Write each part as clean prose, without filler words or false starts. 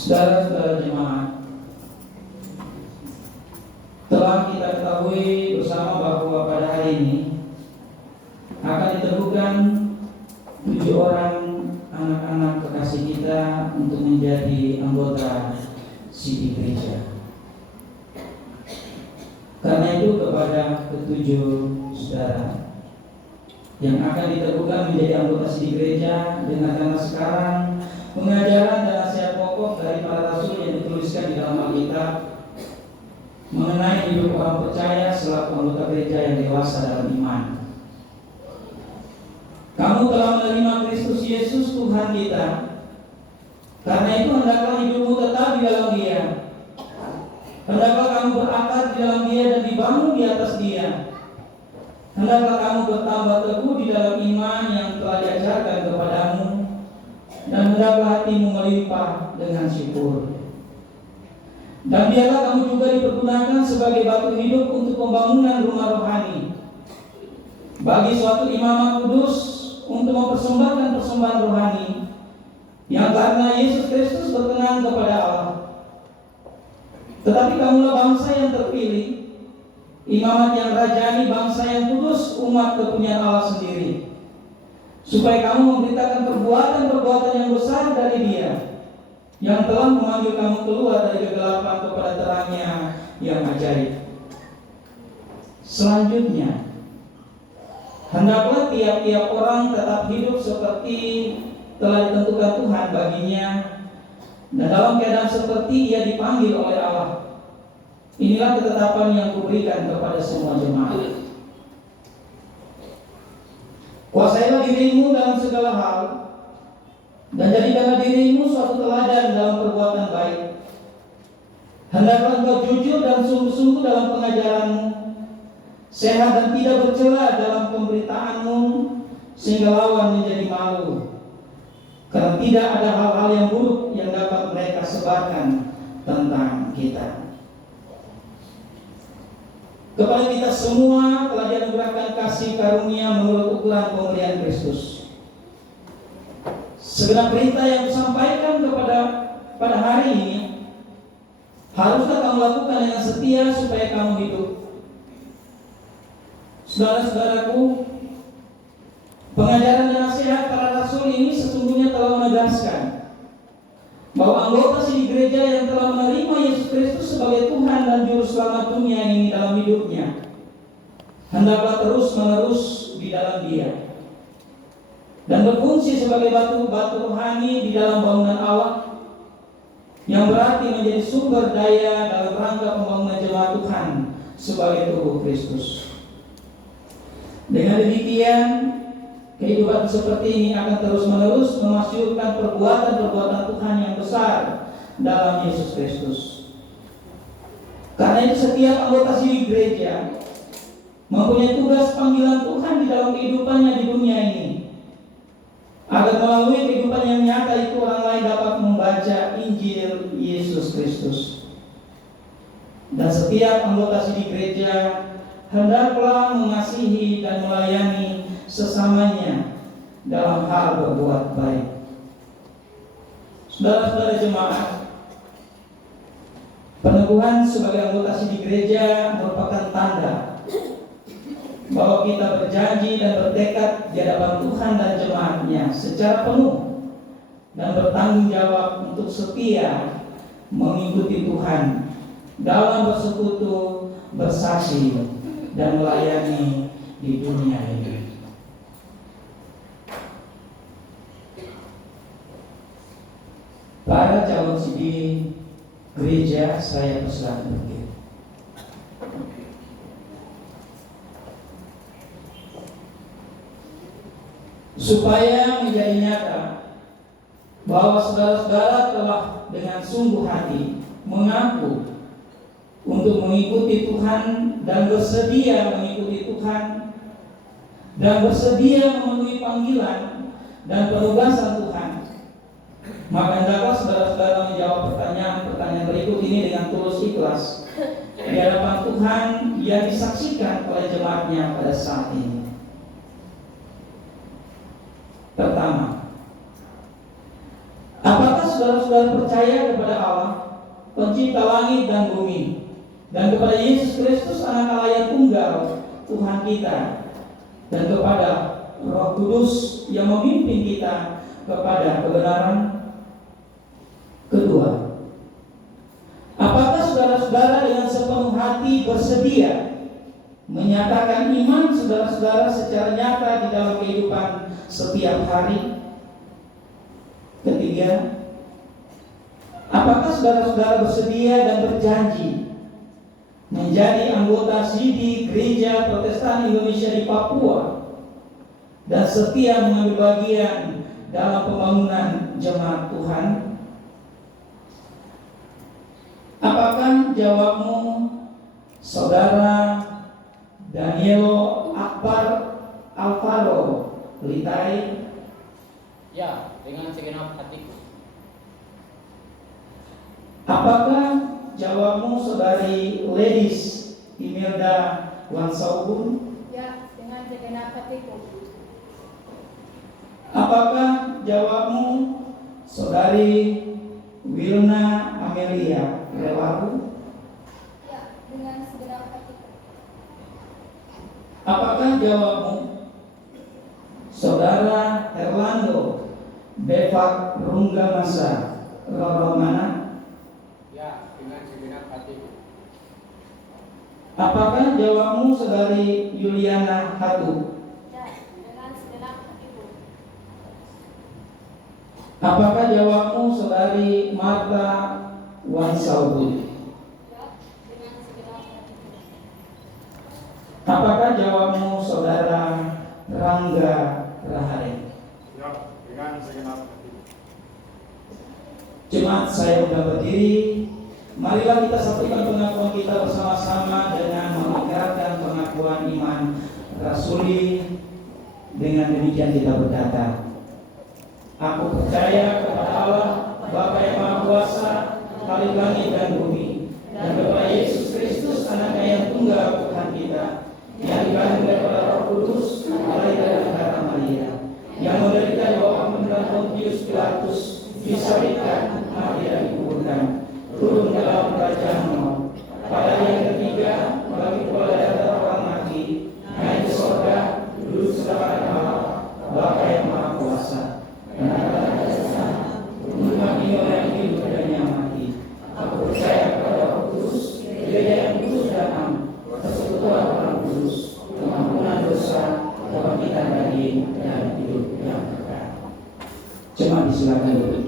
Saudara-saudara jemaat, telah kita ketahui bersama bahwa pada hari ini akan diteguhkan 7 orang anak-anak kekasih kita untuk menjadi anggota CD gereja. Karena itu kepada ketujuh saudara yang akan diteguhkan menjadi anggota CD gereja, dengarkanlah sekarang pengajaran dan nasihat pokok dari para rasul yang dituliskan di dalam Alkitab mengenai hidup orang percaya selaku anggota gereja yang dewasa dalam iman. Kamu telah menerima Kristus Yesus Tuhan kita. Karena itu hendaklah hidupmu tetap di dalam Dia. Hendaklah kamu berakar di dalam Dia dan dibangun di atas Dia. Hendaklah kamu bertambah teguh di dalam iman yang telah diajarkan kepadamu, dan hendaklah hatimu melimpah dengan syukur. Dan biarlah kamu juga dipergunakan sebagai batu hidup untuk pembangunan rumah rohani, bagi suatu imamat kudus untuk mempersembahkan persembahan rohani yang karena Yesus Kristus berkenan kepada Allah. Tetapi kamulah bangsa yang terpilih, imamat yang rajani, bangsa yang kudus, umat kepunyaan Allah sendiri, supaya kamu memberitakan perbuatan-perbuatan yang besar dari Dia yang telah memanggil kamu keluar dari kegelapan kepada terangnya yang ajaib. Selanjutnya, hendaklah tiap-tiap orang tetap hidup seperti telah ditentukan Tuhan baginya, dan dalam keadaan seperti ia dipanggil oleh Allah. Inilah ketetapan yang kuberikan kepada semua jemaat. Kuasailah dirimu dalam segala hal, dan jadikanlah dirimu suatu teladan dalam perbuatan baik. Hendaklah engkau jujur dan sungguh-sungguh dalam pengajaranmu, sehat dan tidak bercela dalam pemberitaanmu, sehingga lawan menjadi malu. Karena tidak ada hal-hal yang buruk yang dapat mereka sebarkan tentang kita. Kepada kita semua telah dianugerahkan kasih karunia menurut ukuran pemberian Kristus. Segenap perintah yang disampaikan pada hari ini haruslah kamu lakukan dengan setia supaya kamu hidup. Saudara-saudaraku, pengajaran dan nasihat para rasul ini sesungguhnya telah menegaskan bahwa anggota CD gereja yang telah menerima Yesus Kristus sebagai Tuhan dan Juru Selamat dunia ini dalam hidupnya, hendaklah terus-menerus di dalam Dia dan berfungsi sebagai batu-batu rohani di dalam bangunan Allah, yang berarti menjadi sumber daya dalam rangka pembangunan jemaat Tuhan sebagai tubuh Kristus. Dengan demikian, kehidupan seperti ini akan terus-menerus memasyurkan perbuatan-perbuatan Tuhan yang besar dalam Yesus Kristus. Karena itu setiap anggota CD gereja mempunyai tugas panggilan Tuhan di dalam kehidupannya di dunia ini, agar melalui kehidupan yang nyata itu orang lain dapat membaca Injil Yesus Kristus. Dan setiap anggota CD gereja hendaklah mengasihi dan melayani sesamanya dalam hal berbuat baik. Saudara-saudara jemaat, peneguhan sebagai anggota CD gereja merupakan tanda bahwa kita berjanji dan bertekad di hadapan Tuhan dan jemaatnya secara penuh dan bertanggung jawab untuk setia mengikuti Tuhan dalam bersekutu, bersaksi, dan melayani di dunia ini. Para calon CD gereja, saya persilakan berdiri. Supaya menjadi nyata bahwa saudara-saudara telah dengan sungguh hati mengaku untuk mengikuti Tuhan dan bersedia mengikuti Tuhan dan bersedia memenuhi panggilan dan penugasan Tuhan, maka hendaklah saudara-saudara menjawab pertanyaan berikut ini dengan tulus ikhlas di hadapan Tuhan yang disaksikan oleh jemaatnya pada saat ini. Pertama, apakah saudara-saudara percaya kepada Allah, Pencipta langit dan bumi, dan kepada Yesus Kristus, Anak Allah yang tunggal, Tuhan kita, dan kepada Roh Kudus yang memimpin kita kepada kebenaran? Kedua, apakah saudara-saudara dengan sepenuh hati bersedia menyatakan iman saudara-saudara secara nyata di dalam kehidupan setiap hari? Ketiga, apakah saudara-saudara bersedia dan berjanji menjadi anggota SIDI Gereja Protestan Indonesia di Papua dan setia mengambil bagian dalam pembangunan jemaat Tuhan? Apakah jawabmu, Saudara Danielo Akbar Alvaro Litai? Ya, dengan segenap hatiku. Apakah jawabmu, Saudari Ledis Imelda Wansaubun? Ya, dengan segenap hatiku. Apakah jawabmu, Saudari Wilna Amelia Rewaru? Ya, dengan segenap hatiku. Apakah jawabmu, Saudara Erlando Bevak Runggamasa Roromana? Ya, dengan segenap hatiku. Apakah jawabmu, Saudari Yuliana Hatu? Ya, dengan segenap hatiku. Apakah jawabmu, Saudari Marta Wansaubun? Ya, dengan segenap hatiku. Apakah jawabmu, Saudara Rangga Rahare? Ya, dengan segenap hatiku. Jemaat, saya sudah berdiri. Marilah kita satukan pengakuan kita bersama-sama dengan mengikrarkan pengakuan iman rasuli. Dengan demikian kita berkata, aku percaya kepada Allah, Bapa yang Maha Kuasa, Khalik langit dan bumi, dan kepada Yesus Kristus, Anaknya yang tunggal, Tuhan kita, yang dikandung daripada Roh Kudus, lahir dari darah Maria, yang menderita di bawah pemerintahan Pontius Pilatus, disalibkan, mati dan dikuburkan, turun ke dalam kerajaan maut. Pada hari yang ketiga, bagi kepada antara orang mati, naik ke surga, duduk sebelah kanan Allah, Bapa yang Maha Kuasa. Dan akan datang sana, umat ini orang yang hidup dan yang mati. Aku percaya kepada Roh Kudus, Gereja yang kudus dan am, persekutuan orang kudus, pengampunan dosa, kebangkitan daging, dan hidup yang kekal. Jemaat disilakan duduk.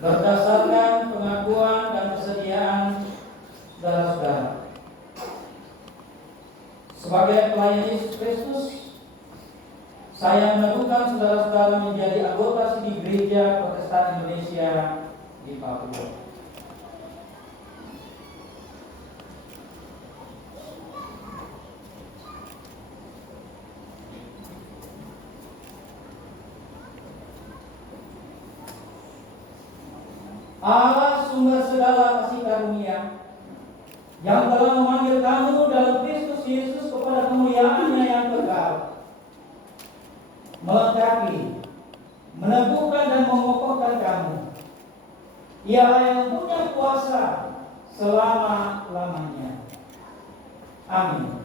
Berdasarkan pengakuan dan kesediaan saudara-saudara, sebagai pelayan Yesus Kristus, saya meneguhkan saudara-saudara menjadi anggota SIDI Gereja Protestan Indonesia di Papua. Allah sumber segala kasih karunia, yang telah memanggil kamu dalam Kristus Yesus kepada kemuliaan-Nya yang kekal, melengkapi, meneguhkan dan mengokohkan kamu. Ialah yang punya kuasa selama-lamanya. Amin.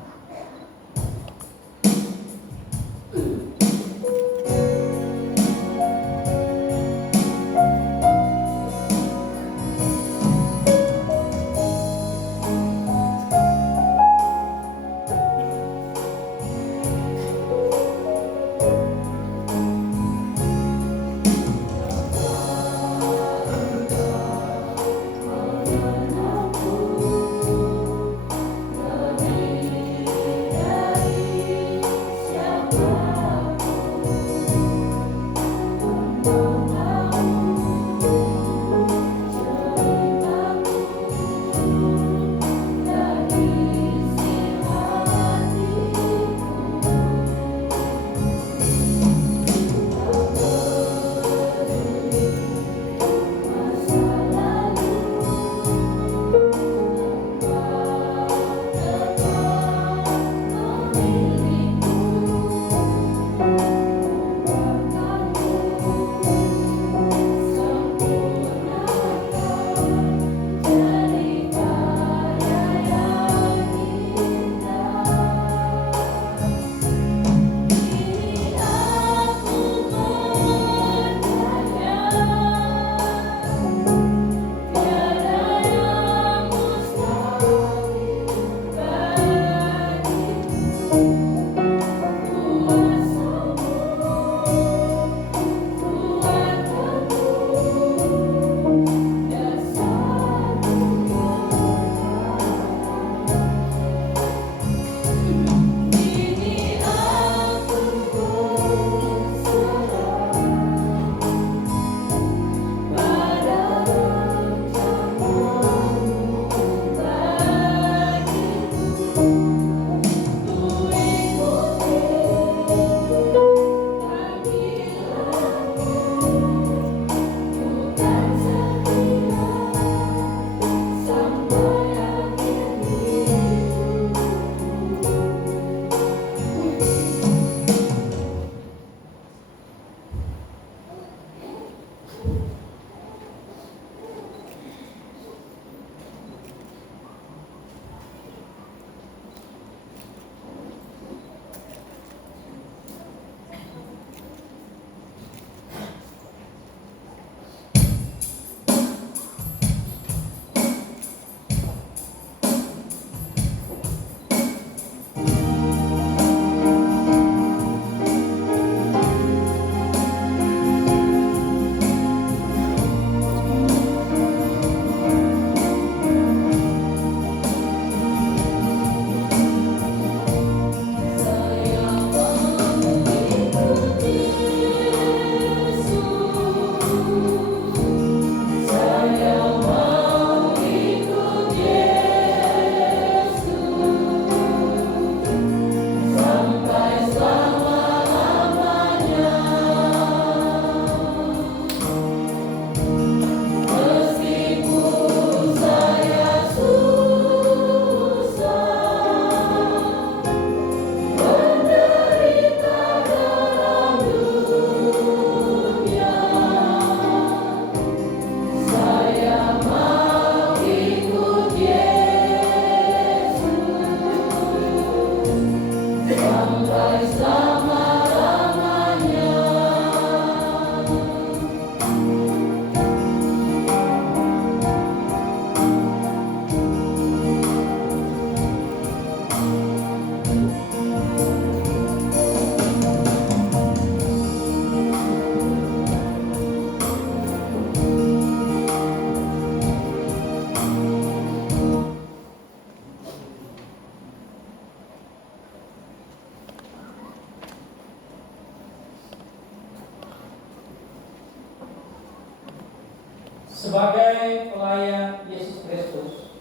Sebagai pelayan Yesus Kristus,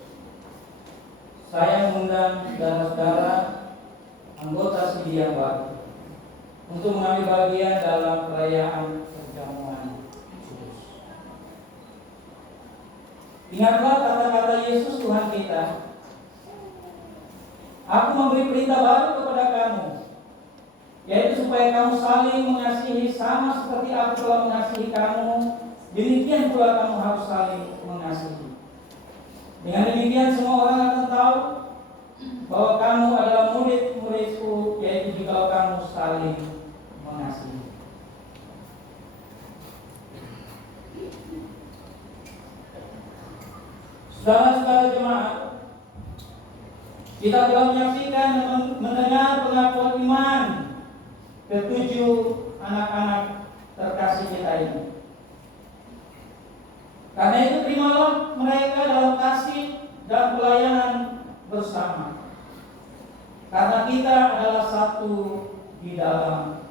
saya mengundang saudara-saudara anggota Sidi yang baru untuk mengambil bagian dalam perayaan perjamuan kudus. Ingatlah kata-kata Yesus Tuhan kita. Aku memberi perintah baru kepada kamu, yaitu supaya kamu saling mengasihi sama seperti aku telah mengasihi kamu. Demikian pula kamu harus saling mengasihi. Dengan demikian semua orang akan tahu bahwa kamu adalah murid-muridku, yaitu jika kamu saling mengasihi. Saudara-saudara jemaat, kita telah menyaksikan dan mendengar pengakuan iman ketujuh anak-anak terkasih kita ini. Karena itu terimalah mereka dalam kasih dan pelayanan bersama. Karena kita adalah satu di dalam